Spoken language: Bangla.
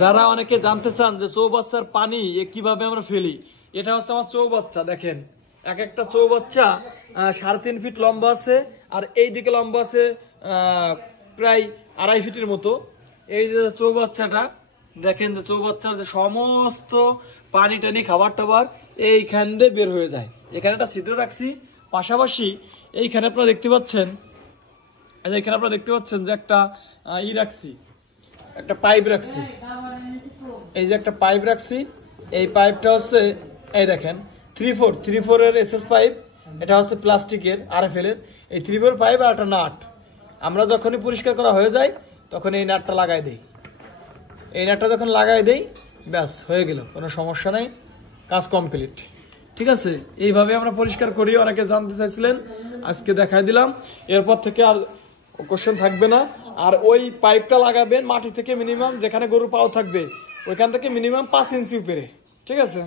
যারা অনেকে জানতে চান যে চৌবাচ্চার পানি কিভাবে আমরা ফেলি, এটা হচ্ছে আমার চৌবাচ্চা। দেখেন এক একটা চৌবাচ্চা 3.5 ফিট লম্বা আছে, আর এই দিকে লম্বা আছে প্রায় 2.5 ফিটের মতো। এই যে চৌবাচ্চাটা দেখেন, যে চৌবাচ্চার যে সমস্ত পানি টানি খাবার টাবার এইখান দিয়ে বের হয়ে যায়। এখানে একটা ছিদ্র রাখছি, পাশাপাশি এইখানে আপনারা দেখতে পাচ্ছেন, এখানে আপনারা দেখতে পাচ্ছেন যে একটা রাখছি, একটা পাইপ রাখছি। এই যে একটা পাইপ রাখছি, এই পাইপটা হচ্ছে এই দেখেন 3/4 এর এসএস পাইপ। এটা হচ্ছে প্লাস্টিকের RFL এর। এই 3/4 পাইপ আর একটা নাট, আমরা যখনই পরিষ্কার করা হয়ে যায় তখন এই নাটটা লাগাই দেই। এই নাটটা যখন লাগাই দেই ব্যাস হয়ে গেল, কোনো সমস্যা নেই, কাজ কমপ্লিট। ঠিক আছে, এইভাবে আমরা পরিষ্কার করি। অনেকে জানতে চাইছিলেন, আজকে দেখাই দিলাম। এরপর থেকে আর কোশ্চেন থাকবে না। আর ওই পাইপটা লাগাবেন মাটি থেকে মিনিমাম যেখানে গরুর পাও থাকবে ওইখান থেকে মিনিমাম 5 ইঞ্চি উপরে। ঠিক আছে।